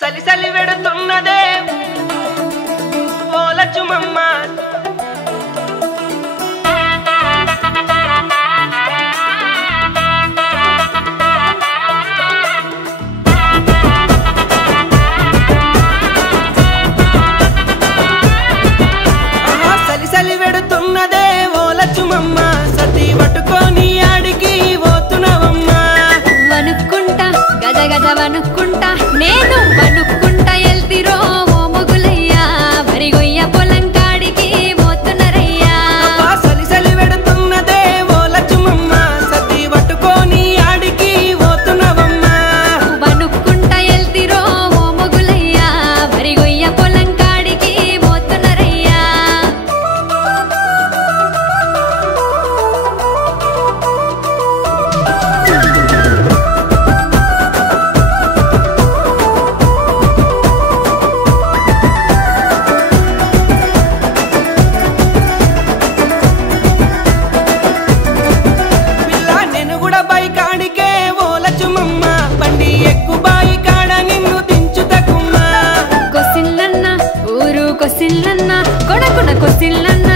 సలి సలి వెడుతున్నదే ఓలచుమమ్మ సలి సలి వెడుతున్నదే ఓలచుమమ్మ సతి పట్టుకొని ఆడికి పోతున్నవమ్మ వనుక్కుంటా గజ గజ వనుక్కుంటా నేను వనుక్కుంటా ఎల్తిరో ఓ మొగులయ్యా వరిగొయ్య పొలం కాడికి పోతున్నరయ్యా సలి సలి వెడుతున్నదే ఓలచుమమ్మ సతి పట్టుకొని ఆడికి పోతున్నవమ్మ వనుక్కుంటా ఎల్తిరో ఓ మొగులయ్యా వరిగొయ్య పొలం కాడికి పోతున్నరయ్యా పిల్ల నేను కూడా బైకాడికే ఓలచుమమ్మ బండి ఎక్కు బాయి కాడ నిన్ను దించుతకుమ్మా కొసిల్లన్న ఊరు కొసిల్లన్న కొడకున కొసిల్లన్న